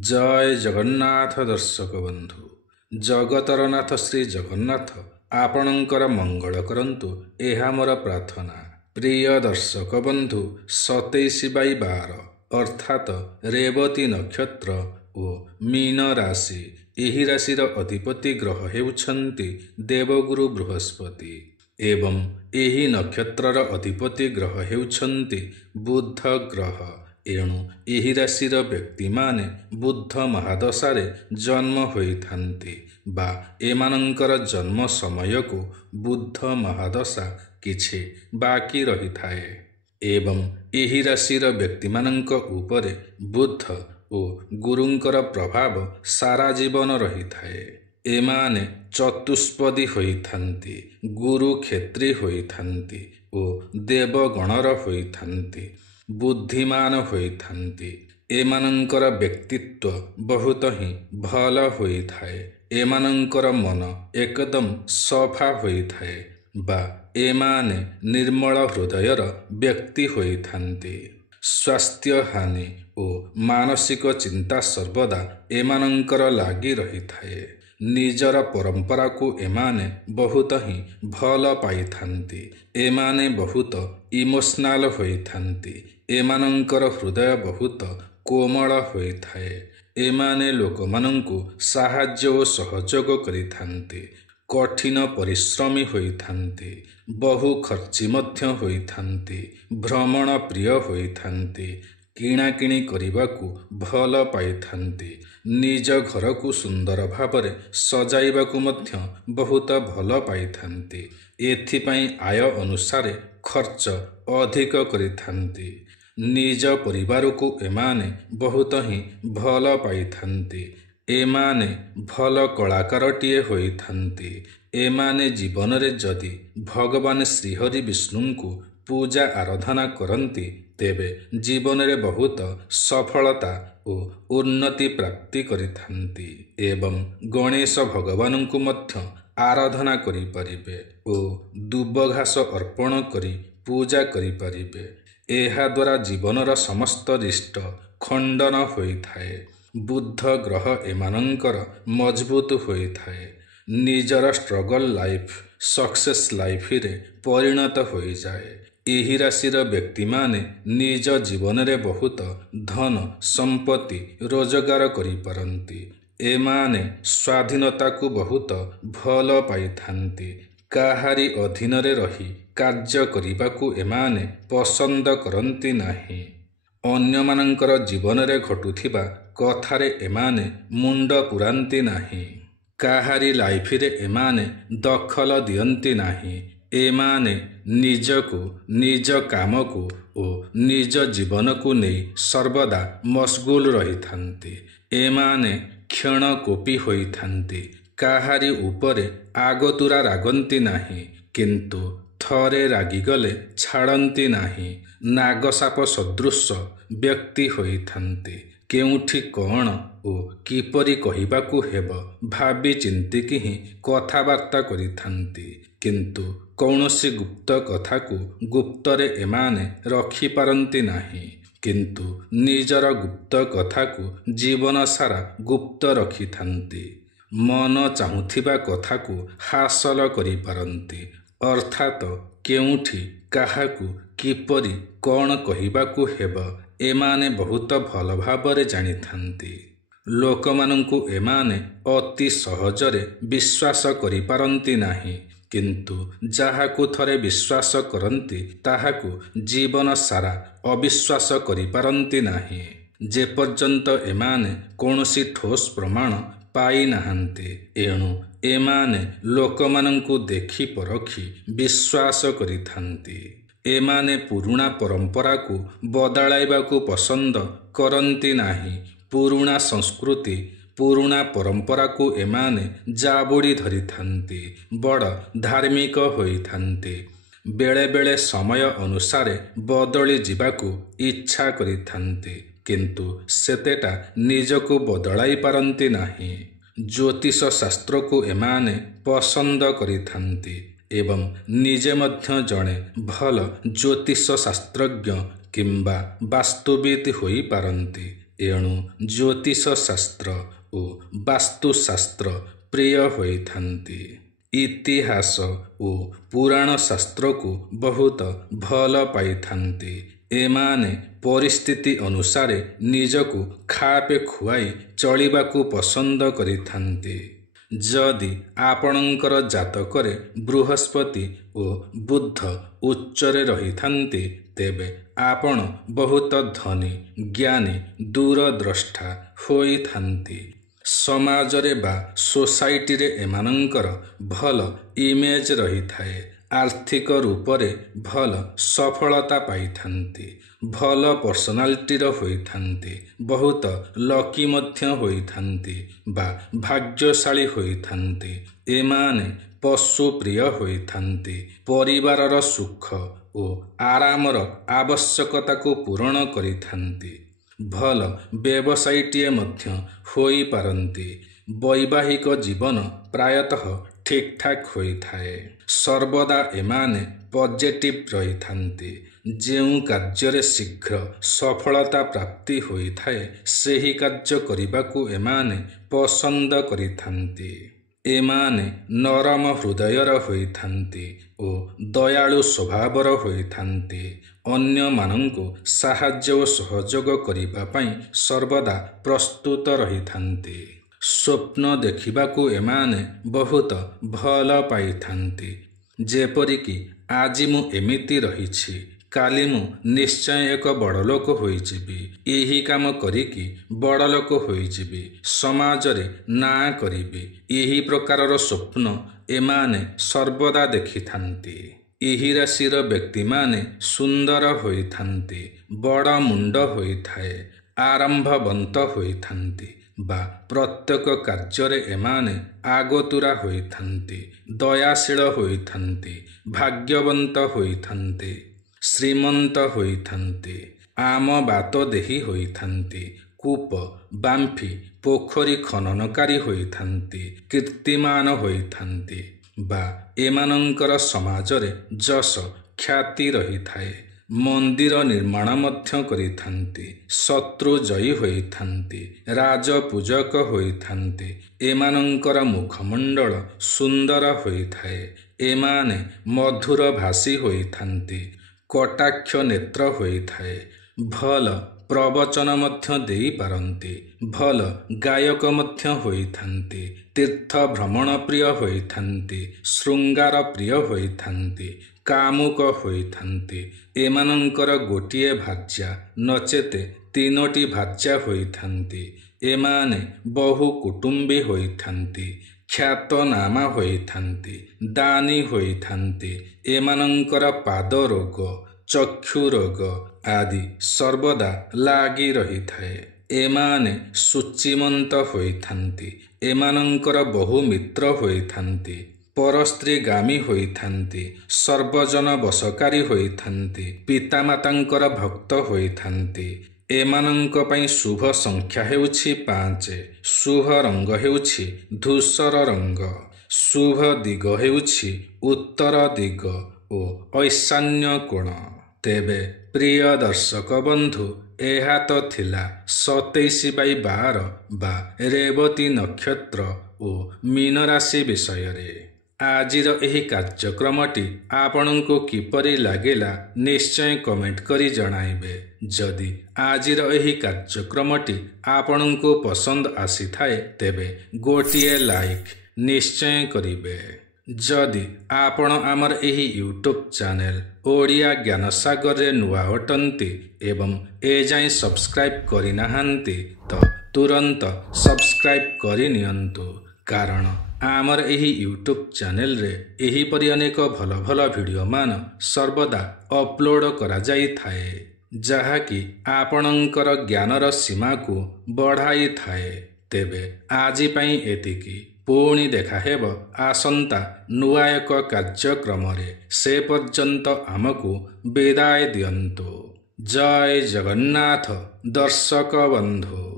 जय जगन्नाथ दर्शक बंधु जगतर नाथ श्री जगन्नाथ आपणकर मंगल करंतु एहा मोर प्रार्थना। प्रिय दर्शक बंधु 27/12 अर्थात रेवती नक्षत्र ओ मीन राशि एही राशिर अधिपति ग्रह हेउछन्ति देवगुरु बृहस्पति एवं एही नक्षत्रर अधिपति ग्रह हेउछन्ति बुध ग्रह। एणु एही राशिर व्यक्ति माने बुध महादशारे जन्म होइथान्ति बा एमानंकर जन्म समय को बुध महादशा किछि बाकी रहिथाए एवं एही राशिर व्यक्ति मानंक उपरे बुध ओ गुरुंकर प्रभाव सारा जीवन रहिथाए। एमाने चतुष्पदी होइथान्ति, गुरु क्षेत्री होइथान्ति ओ देवगणर होइथान्ति, बुद्धिमान होइथान्ति। एमानंकर व्यक्तित्व बहुत ही भल होइथाए। एमानंकर मन एकदम सफा होइथाए बा एमाने निर्मल हृदयर व्यक्ति होइथान्ति। स्वास्थ्य हानि ओ मानसिक चिंता सर्वदा एमानंकर लागी रहिथाए। निजर परंपरा को एमाने बहुत ही भल पाइथान्ति। एमाने बहुत इमोशनाल होइथान्ति। एमानंकर हृदय बहुत कोमल होइथाए। एमाने लोकमानंकु साहाय्य ओ सहयोग करिथान्ति। कठिन परिश्रमी होइथान्ति। बहु खर्ची मध्य होइथान्ति। भ्रमण प्रिय होइथान्ति। किणाकिणी करिबाकु भल पाइथान्ति। निज घर को सुंदर भावरे सजाइबाकु मध्य बहुत भल पाइथान्ति। एथिपाई आय अनुसारे खर्च अधिक करिथान्ति। निज परिवार को एमाने बहुत ही भल पाइथान्ति। एमाने भल कलाकारटिए होइथान्ति। एमाने जीवन रे जदि भगवान श्रीहरि विष्णु को पूजा आराधना करन्ति तेबे जीवन रे बहुत सफलता ओ उन्नति प्राप्ति करिथान्ति एवं गणेश भगवान को मध्य आराधना करि परिबे ओ दुब घास अर्पण करी पूजा करि परिबे। एहा द्वारा जीवनर समस्त रिष्ट खंडन होइथाए। बुध ग्रह एमानंकर मजबूत होइथाए। निजर स्ट्रगल लाइफ सक्सेस लाइफ रे परिणत होई जाए। एही राशिर व्यक्ति माने निज जीवन रे बहुत धन संपत्ति रोजगार करि परंती। एमाने स्वाधीनता को बहुत भल पाइथान्ति। काहारी अधीन रे रही कार्य करिबाकु एमाने पसंद करंती नाही। अन्य मानंकर जीवन रे घटुथिबा कथारे एमाने मुंड पुरांती नाही। काहारी लाइफ रे एमाने दखल दियंती नाही। एमाने निजको निज काम को ओ निज जीवन को नहीं सर्वदा मशगुल रहिथान्ति। एमाने क्षण कोपी होइथान्ति। काहारी उपरे आगतुरा रागंती नाही किंतु थरे रागिगले छाड़ंती नाही। नागसाप सदृश व्यक्ति होइथान्ति। केउठी कौन ओ किपरि कहिबाकु हेब भाबी चिंतिकी ही कथाबार्ता करिथान्ति किंतु कौनसी गुप्त कथा को गुप्तरे एमाने रखी पारंती नाही किंतु निजर गुप्त कथा को जीवन सारा गुप्त रखिथान्ति। मन चाहुथिबा कथा को हासिल करि पारंती अर्थात केउठी काहाकु किपरि कौन कहिबाकु हेब एमाने बहुत भल भावरे जानिथान्ति। लोकमानंकु एमाने अति सहजरे विश्वास करि पारंती नाही किंतु जाहाकु थरे विश्वास करन्ति ताहाकु जीवन सारा अविश्वास करि पारंती नाही। जे पर्यंत एमाने कौनसी ठोस प्रमाण पाई नाहान्ति एणु एमाने लोकमानंकु देखि परखि विश्वास करिथान्ति। एमाने पुरुणा परंपरा को बदलाइबाकु पसंद करन्ति नाही। पुरुणा संस्कृति पुरुणा परंपरा को एमाने जाबुड़ी धरिथान्ति। बड़ धार्मिक होइथान्ति। बेले बेले समय अनुसारे बदली जिबाकु इच्छा करिथान्ति किंतु सेतेटा निजको बदलाई पारंती नाही। ज्योतिष शास्त्र को एमाने पसंद करिथान्ति एवं निजे मध्य जणे भल ज्योतिष शास्त्रज्ञ किंबा वास्तुविद होई पारंती। ଏଣୁ ଜ୍ୟୋତିଷ ଶାସ୍ତ୍ର ଓ ବାସ୍ତୁଶାସ୍ତ୍ର ପ୍ରିୟ ହୋଇଥାନ୍ତି। ଇତିହାସ ଓ ପୁରାଣ ଶାସ୍ତ୍ରକୁ ବହୁତ ଭଲ ପାଇଥାନ୍ତି। ଏମାନେ ପରିସ୍ଥିତି ଅନୁସାରେ ନିଜକୁ ଖାପେ ଖୁଆଇ ଚଳିବାକୁ ପସନ୍ଦ କରିଥାନ୍ତି। ଯଦି ଆପଣଙ୍କର ଜାତକରେ ବୃହସ୍ପତି ଓ ବୁଧ ଉଚ୍ଚରେ ରହିଥାନ୍ତି ତେବେ ଆପଣ ବହୁତ ଧନୀ, ଜ୍ଞାନୀ, ଦୂରଦ୍ରଷ୍ଟା ହୋଇଥାନ୍ତି। ସମାଜରେ ବା ସୋସାଇଟିରେ ଏମାନଙ୍କର ଭଲ ଇମେଜ ରହିଥାଏ। ଆର୍ଥିକ ରୂପରେ ଭଲ ସଫଳତା ପାଇଥାନ୍ତି। ଭଲ ପର୍ସନାଲିଟିର ହୋଇଥାନ୍ତି। ବହୁତ ଲକି ମଧ୍ୟ ହୋଇଥାନ୍ତି ବା ଭାଗ୍ୟଶାଳୀ ହୋଇଥାନ୍ତି। ଏମାନେ ପଶୁପ୍ରିୟ ହୋଇଥାନ୍ତି। ପରିବାରର ସୁଖ ଓ ଆରାମର ଆବଶ୍ୟକତାକୁ ପୂରଣ କରିଥାନ୍ତି। ଭଲ ବ୍ୟବସାୟୀଟିଏ ମଧ୍ୟ ହୋଇପାରନ୍ତି। ବୈବାହିକ ଜୀବନ ପ୍ରାୟତଃ ଠିକ୍ଠାକ୍ ହୋଇଥାଏ। ସର୍ବଦା ଏମାନେ ପଜିଟିଭ୍ ରହିଥାନ୍ତି। ଯେଉଁ କାର୍ଯ୍ୟରେ ଶୀଘ୍ର ସଫଳତା ପ୍ରାପ୍ତି ହୋଇଥାଏ ସେହି କାର୍ଯ୍ୟ କରିବାକୁ ଏମାନେ ପସନ୍ଦ କରିଥାନ୍ତି। ଏମାନେ ନରମ ହୃଦୟର ହୋଇଥାନ୍ତି ଓ ଦୟାଳୁ ସ୍ୱଭାବର ହୋଇଥାନ୍ତି। ଅନ୍ୟମାନଙ୍କୁ ସାହାଯ୍ୟ ଓ ସହଯୋଗ କରିବା ପାଇଁ ସର୍ବଦା ପ୍ରସ୍ତୁତ ରହିଥାନ୍ତି। ସ୍ୱପ୍ନ ଦେଖିବାକୁ ଏମାନେ ବହୁତ ଭଲ ପାଇଥାନ୍ତି। ଯେପରିକି ଆଜି ମୁଁ ଏମିତି ରହିଛି, କାଲି ମୁଁ ନିଶ୍ଚୟ ଏକ ବଡ଼ଲୋକ ହୋଇଯିବି। ଏହି କାମ କରିକି ବଡ଼ଲୋକ ହୋଇଯିବି, ସମାଜରେ ନାଁ କରିବି। ଏହି ପ୍ରକାରର ସ୍ୱପ୍ନ ଏମାନେ ସର୍ବଦା ଦେଖିଥାନ୍ତି। ଏହି ରାଶିର ବ୍ୟକ୍ତିମାନେ ସୁନ୍ଦର ହୋଇଥାନ୍ତି। ବଡ଼ ମୁଣ୍ଡ ହୋଇଥାଏ। ଆରମ୍ଭବନ୍ତ ହୋଇଥାନ୍ତି ବା ପ୍ରତ୍ୟେକ କାର୍ଯ୍ୟରେ ଏମାନେ ଆଗତୁରା ହୋଇଥାନ୍ତି। ଦୟାଶୀଳ ହୋଇଥାନ୍ତି। ଭାଗ୍ୟବନ୍ତ ହୋଇଥାନ୍ତି। ଶ୍ରୀମନ୍ତ ହୋଇଥାନ୍ତି। ଆମ ବାତ ଦେହି ହୋଇଥାନ୍ତି। କୂପ, ବାମ୍ଫି, ପୋଖରୀ ଖନନକାରୀ ହୋଇଥାନ୍ତି। କୀର୍ତ୍ତିମାନ ହୋଇଥାନ୍ତି ବା ଏମାନଙ୍କର ସମାଜରେ ଯଶ ଖ୍ୟାତି ରହିଥାଏ। ମନ୍ଦିର ନିର୍ମାଣ ମଧ୍ୟ କରିଥାନ୍ତି। ଶତ୍ରୁ ଜୟୀ ହୋଇଥାନ୍ତି। ରାଜପୂଜକ ହୋଇଥାନ୍ତି। ଏମାନଙ୍କର ମୁଖମଣ୍ଡଳ ସୁନ୍ଦର ହୋଇଥାଏ। ଏମାନେ ମଧୁର ଭାଷୀ ହୋଇଥାନ୍ତି। କଟାକ୍ଷ ନେତ୍ର ହୋଇଥାଏ। ଭଲ ପ୍ରବଚନ ମଧ୍ୟ ଦେଇପାରନ୍ତି। ଭଲ ଗାୟକ ମଧ୍ୟ ହୋଇଥାନ୍ତି। ତୀର୍ଥ ଭ୍ରମଣ ପ୍ରିୟ ହୋଇଥାନ୍ତି। ଶୃଙ୍ଗାର ପ୍ରିୟ ହୋଇଥାନ୍ତି। କାମୁକ ହୋଇଥାନ୍ତି। ଏମାନଙ୍କର ଗୋଟିଏ ଭାର୍ଯ୍ୟା ନଚେତ ତିନୋଟି ଭାର୍ଯ୍ୟା ହୋଇଥାନ୍ତି। ଏମାନେ ବହୁ କୁଟୁମ୍ବୀ ହୋଇଥାନ୍ତି। ଖ୍ୟାତନାମା ହୋଇଥାନ୍ତି। ଦାନୀ ହୋଇଥାନ୍ତି। ଏମାନଙ୍କର ପାଦ ରୋଗ, ଚକ୍ଷୁ ରୋଗ ଆଦି ସର୍ବଦା ଲାଗି ରହିଥାଏ। ଏମାନେ ସୂଚିମନ୍ତ ହୋଇଥାନ୍ତି। ଏମାନଙ୍କର ବହୁ ମିତ୍ର ହୋଇଥାନ୍ତି। ପରସ୍ତ୍ରୀଗାମୀ ହୋଇଥାନ୍ତି। ସର୍ବଜନ ବଶକାରୀ ହୋଇଥାନ୍ତି। ପିତାମାତାଙ୍କର ଭକ୍ତ ହୋଇଥାନ୍ତି। ଏମାନଙ୍କ ପାଇଁ ଶୁଭ ସଂଖ୍ୟା ହେଉଛି 5। ଶୁଭ ରଙ୍ଗ ହେଉଛି ଧୂସର ରଙ୍ଗ। ଶୁଭ ଦିଗ ହେଉଛି ଉତ୍ତର ଦିଗ ଓ ଐଶାନ୍ୟ କୋଣ। ତେବେ ପ୍ରିୟ ଦର୍ଶକ ବନ୍ଧୁ, ଏହା ତ ଥିଲା 27/12 ବା ରେବତୀ ନକ୍ଷତ୍ର ଓ ମୀନ ରାଶି ବିଷୟରେ। ଆଜିର ଏହି କାର୍ଯ୍ୟକ୍ରମଟି ଆପଣଙ୍କୁ କିପରି ଲାଗିଲା ନିଶ୍ଚୟ କମେଣ୍ଟ କରି ଜଣାଇବେ। ଯଦି ଆଜିର ଏହି କାର୍ଯ୍ୟକ୍ରମଟି ଆପଣଙ୍କୁ ପସନ୍ଦ ଆସିଥାଏ ତେବେ ଗୋଟିଏ ଲାଇକ୍ ନିଶ୍ଚୟ କରିବେ। ଯଦି ଆପଣ ଆମର ଏହି ୟୁଟ୍ୟୁବ୍ ଚ୍ୟାନେଲ ଓଡ଼ିଆ ଜ୍ଞାନସାଗରରେ ନୂଆ ଅଟନ୍ତି ଏବଂ ଏଯାଏଁ ସବସ୍କ୍ରାଇବ୍ କରିନାହାନ୍ତି ତ ତୁରନ୍ତ ସବସ୍କ୍ରାଇବ୍ କରିନିଅନ୍ତୁ। କାରଣ ଆମର ଏହି ୟୁଟ୍ୟୁବ୍ ଚ୍ୟାନେଲରେ ଏହିପରି ଅନେକ ଭଲ ଭଲ ଭିଡ଼ିଓମାନ ସର୍ବଦା ଅପଲୋଡ଼ କରାଯାଇଥାଏ, ଯାହାକି ଆପଣଙ୍କର ଜ୍ଞାନର ସୀମାକୁ ବଢ଼ାଇଥାଏ। ତେବେ ଆଜି ପାଇଁ ଏତିକି। ପୁଣି ଦେଖାହେବ ଆସନ୍ତା ନୂଆ ଏକ କାର୍ଯ୍ୟକ୍ରମରେ। ସେ ପର୍ଯ୍ୟନ୍ତ ଆମକୁ ବିଦାୟ ଦିଅନ୍ତୁ। ଜୟ ଜଗନ୍ନାଥ ଦର୍ଶକ ବନ୍ଧୁ।